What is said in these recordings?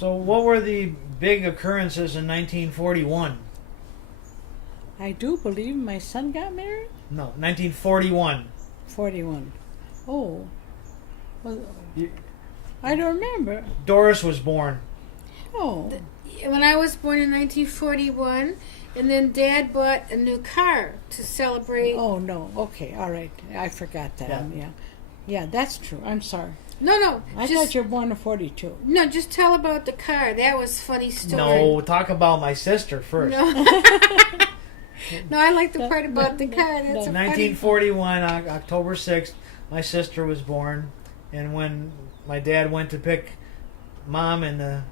So what were the big occurrences in 1941? I do believe my son got married. No, 1941. 41. Oh. Well, You- I don't remember. Doris was born. Oh. When I was born in 1941, and then Dad bought a new car to celebrate. Oh, no. Okay. All right. I forgot that. Yeah. Yeah. Yeah, that's true. I'm sorry. No, I thought you were born in 42. No, just tell about the car. That was a funny story. No, talk about my sister first. No. No, I like the part about the car. That's a funny. 1941, October 6th, my sister was born. And when my dad went to pick Mom and the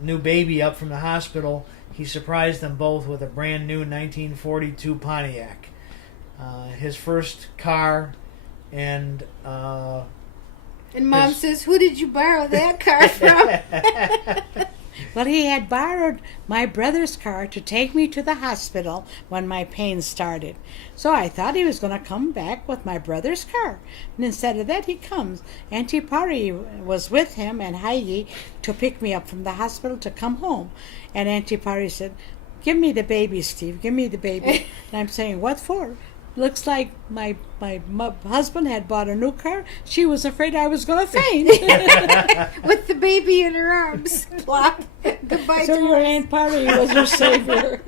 new baby up from the hospital, he surprised them both with a brand new 1942 Pontiac. His first car, and Mom says, "Who did you borrow that car from?" Well, he had borrowed my brother's car to take me to the hospital when my pain started. So I thought he was going to come back with my brother's car. And instead of that, he comes. Auntie Pari was with him and Heidi to pick me up from the hospital to come home. And Auntie Pari said, "Give me the baby, Steve. Give me the baby." And I'm saying, "What for?" Looks like my husband had bought a new car. She was afraid I was going to faint. With the baby in her arms. Plop. Goodbye So to your us. Aunt Polly was your savior.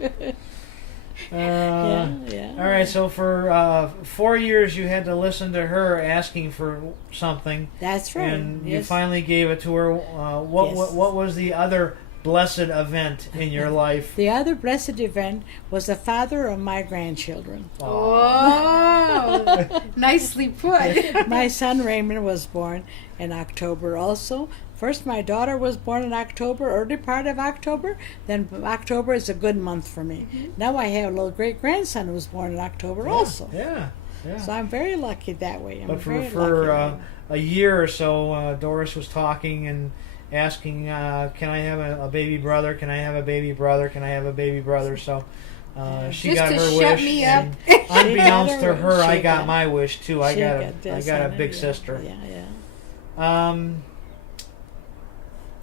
yeah. All right, so for 4 years you had to listen to her asking for something. That's right. And you Yes. finally gave it to her. What Yes. what was the other blessed event in your life? The other blessed event was the father of my grandchildren. Oh, nicely put. My son Raymond was born in October also. First, my daughter was born in October, early part of October. Then October is a good month for me. Now I have a little great-grandson who was born in October also. Yeah. So I'm very lucky that way. I'm But very for lucky. a year or so, Doris was talking and asking, "Can I have a baby brother? Can I have a baby brother? Can I have a baby brother?" So she Just got to her shut wish. me and up. unbeknownst to her her, wish. I She got got- my wish too. I She got this, a honey, big yeah, sister. Yeah.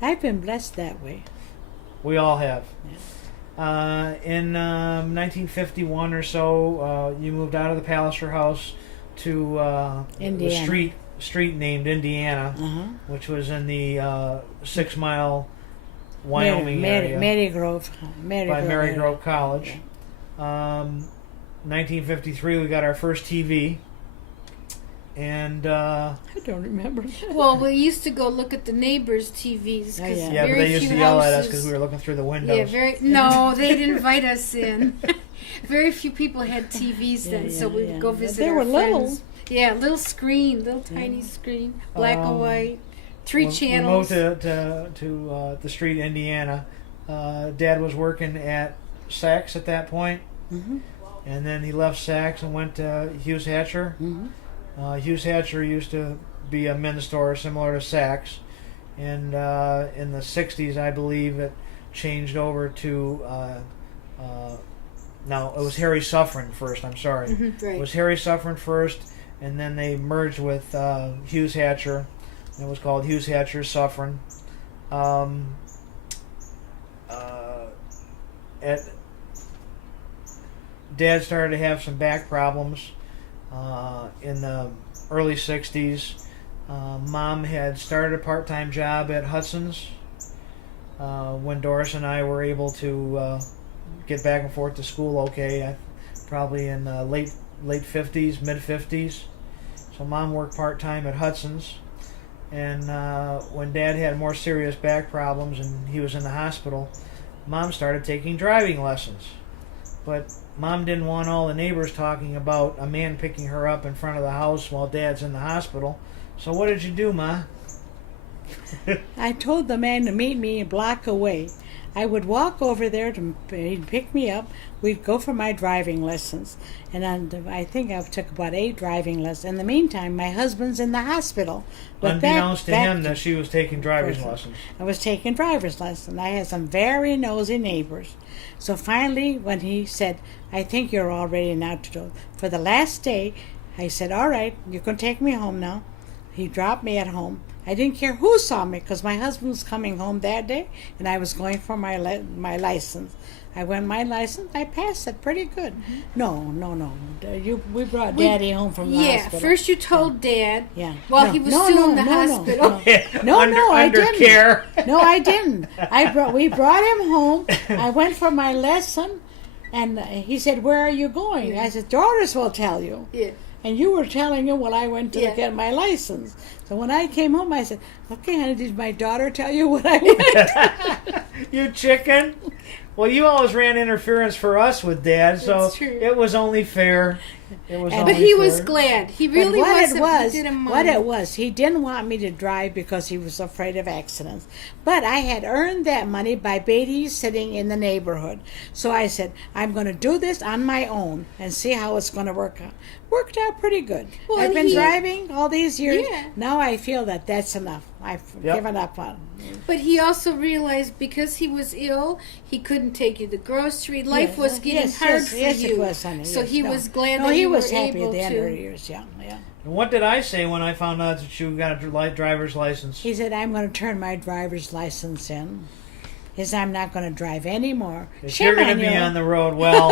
I've been blessed that way. We all have. In 1951 or so, you moved out of the Palliser house to the Indiana. street named Indiana, Uh-huh. which was in the 6 Mile Wyoming area Marygrove. by Marygrove College. 1953, we got our first TV, and I don't remember. Well, we used to go look at the neighbors' TVs. Oh, 'cause yeah. yeah, but very they used few to yell at us houses- because we were looking through the windows. Yeah, no, they'd invite us in. Very few people had TVs then, so we would go visit They our were friends. little. Yeah, little screen, little tiny screen, black and white, three When channels. We moved to the street, Indiana. Dad was working at Saks at that point, Mm-hmm. and then he left Saks and went to Hughes Hatcher. Mm-hmm. Hughes Hatcher used to be a men's store similar to Saks, and in the 60s, I believe, it changed over to no, it was Harry Suffren first. I'm sorry. Mhm, right. It was Harry Suffren first, and then they merged with Hughes Hatcher. It was called Hughes Hatcher Suffren. Dad started to have some back problems in the early 60s. Mom had started a part-time job at Hudson's when Doris and I were able to get back and forth to school okay, probably in late 50s, mid 50s. So Mom worked part-time at Hudson's. And when Dad had more serious back problems and he was in the hospital, Mom started taking driving lessons. But Mom didn't want all the neighbors talking about a man picking her up in front of the house while Dad's in the hospital. So what did you do, Ma? I told the man to meet me a block away. I would walk over there to he'd pick me up. We'd go for my driving lessons, and I think I took about 8 driving lessons. In the meantime, my husband's in the hospital. with Unbeknownst to back- him that she was taking driver's lessons. I was taking driver's lessons. I had some very nosy neighbors. So finally, when he said, "I think you're all ready now to do," for the last day, I said, "All right, you can take me home now." He dropped me at home. I didn't care who saw me because my husband was coming home that day, and I was going for my license. I went my license. I passed it pretty good. No. We brought Daddy home from the hospital. Yeah, first you told Dad while he was still in the hospital. I under didn't. care. No, I didn't. We brought him home. I went for my lesson, and he said, "Where are you going?" I said, "Doris will tell you." Yeah. And you were telling him while I went to get my license. So when I came home, I said, "Okay, honey, did my daughter tell you what I went?" You chicken. Well, you always ran interference for us with Dad, so That's true. it was only fair. But he was glad. He really What it was, he didn't want me to drive because he was afraid of accidents. But I had earned that money by babysitting in the neighborhood. So I said, I'm going to do this on my own and see how it's going to work out. Worked out pretty good. Well, I've been driving all these years. Yeah. Now I feel that that's enough. I've given up on it. But he also realized because he was ill, he couldn't take you to the grocery. Life was getting hard for you. It was, honey. So he was glad no, that he you was were happy able at the end of the to. years. Yeah. And what did I say when I found out that you got a driver's license? He said, I'm going to turn my driver's license in. He said, I'm not going to drive anymore. If Shame you're going to on be you. on the road, well...